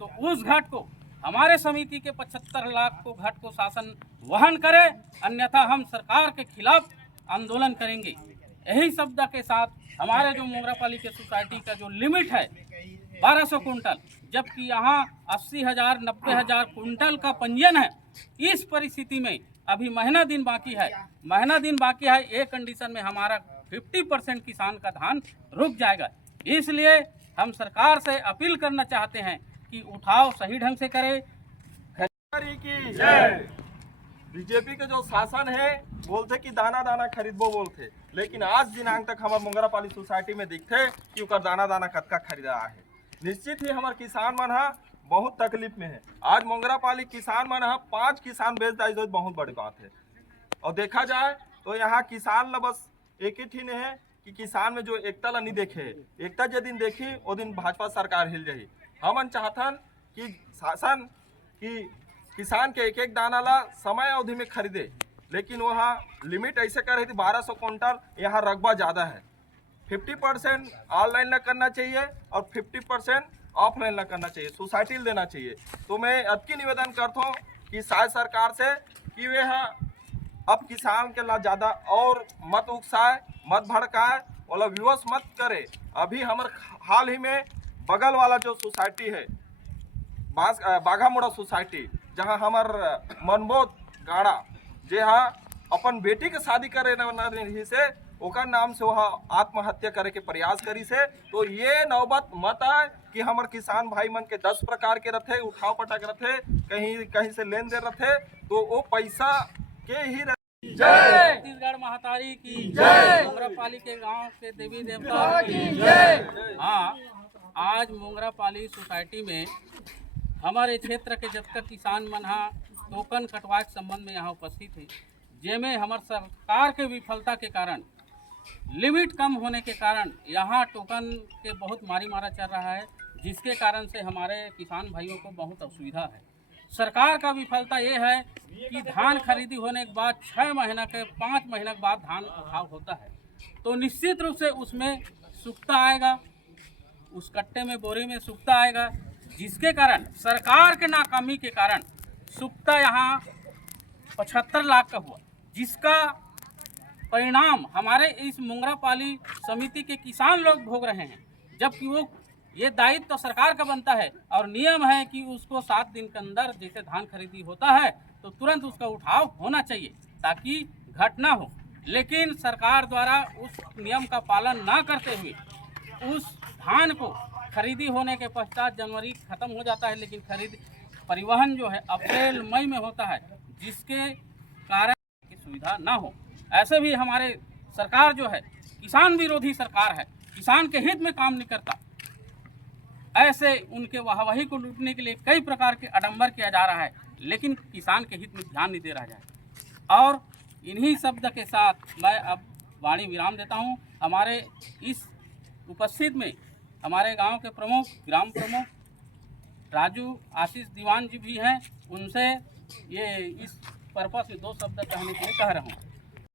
तो उस घाट को हमारे समिति के 75 लाख को घाट को शासन वहन करे, अन्यथा हम सरकार के खिलाफ आंदोलन करेंगे। यही शब्द के साथ हमारे जो मोंगरापाली के सोसाइटी का जो लिमिट है 1200 कुंटल, जबकि यहाँ 80,000 90,000 कुंटल का पंजीयन है। इस परिस्थिति में अभी महीना दिन बाकी है, एक कंडीशन में हमारा 50% किसान का धान रुक जाएगा। इसलिए हम सरकार से अपील करना चाहते हैं कि उठाव सही ढंग से करे। बीजेपी के जो शासन है बोलते कि दाना दाना खरीदबो बोलते, लेकिन आज दिनांक तक हमारे मोंगरापाली सोसाइटी में दिखते कि उकर दाना दाना कतका खरीदा है। निश्चित ही हमारे किसान मन बहुत तकलीफ में है। आज मोंगरापाली किसान मन 5 किसान बेच दाई तो बहुत बड़ी बात है। और देखा जाए तो यहाँ किसान ला बस एक ही ठीक है कि किसान में जो एकता ला नहीं देखे, एकता जो दिन देखी वो दिन भाजपा सरकार हिल जाही। हम चाहतन कि शासन की किसान के एक दाना ला समय अवधि में खरीदे, लेकिन वहाँ लिमिट ऐसे करे थी 1200 कुंटल, यहाँ रकबा ज़्यादा है। 50% ऑनलाइन ला करना चाहिए और 50% ऑफलाइन ला करना चाहिए, सोसाइटी देना चाहिए। तो मैं अतकी निवेदन करता हूँ कि शायद सरकार से कि वे अब किसान के ला ज़्यादा और मत उकसाए, मत भड़काए, वाला विवश मत करे। अभी हमारे हाल ही में बगल वाला जो सोसाइटी है बाघा मोड़ा सोसाइटी, जहाँ हमार मनबोध गाड़ा जे अपन बेटी के शादी करे रही से ओकर नाम से वह आत्महत्या करे के प्रयास करी से। तो ये नौबत मत आए कि हमार किसान भाई मन के 10 प्रकार के रथे उठाव पटक रथे, कहीं से लेन देन रथे, तो वो पैसा के ही जय छत्तीसगढ़ महातारी की जय, मोंगरापाली के गांव के देवी देवता की जय। हाँ, आज मोंगरापाली सोसाइटी में हमारे क्षेत्र के जब तक किसान मन टोकन कटवाए के संबंध में यहाँ उपस्थित है, जेमें हमारे सरकार के विफलता के कारण, लिमिट कम होने के कारण यहाँ टोकन के बहुत मारा चल रहा है, जिसके कारण से हमारे किसान भाइयों को बहुत असुविधा है। सरकार का विफलता ये है कि धान खरीदी होने के बाद 6 महीना के 5 महीने के बाद धान उठाव होता है, तो निश्चित रूप से उसमें सूखता आएगा, उस कट्टे में बोरी में सूखता आएगा, जिसके कारण सरकार के नाकामी के कारण सूखता यहाँ 75 लाख का हुआ, जिसका परिणाम हमारे इस मोंगरापाली समिति के किसान लोग भोग रहे हैं। जबकि वो ये दायित्व तो सरकार का बनता है और नियम है कि उसको 7 दिन के अंदर जैसे धान खरीदी होता है तो तुरंत उसका उठाव होना चाहिए ताकि घटना हो। लेकिन सरकार द्वारा उस नियम का पालन ना करते हुए उस धान को खरीदी होने के पश्चात जनवरी खत्म हो जाता है, लेकिन परिवहन जो है अप्रैल मई में होता है, जिसके कारण की सुविधा ना हो। ऐसे भी हमारे सरकार जो है किसान विरोधी सरकार है, किसान के हित में काम नहीं करता। ऐसे उनके वाहवाही को लूटने के लिए कई प्रकार के आडंबर किया जा रहा है, लेकिन किसान के हित में ध्यान नहीं दे रहा है। और इन्हीं शब्द के साथ मैं अब वाणी विराम देता हूं। हमारे इस उपस्थित में हमारे गांव के प्रमुख, ग्राम प्रमुख राजू आशीष दीवान जी भी हैं, उनसे ये इस पर्पस में 2 शब्द कहने के लिए कह रहा हूँ।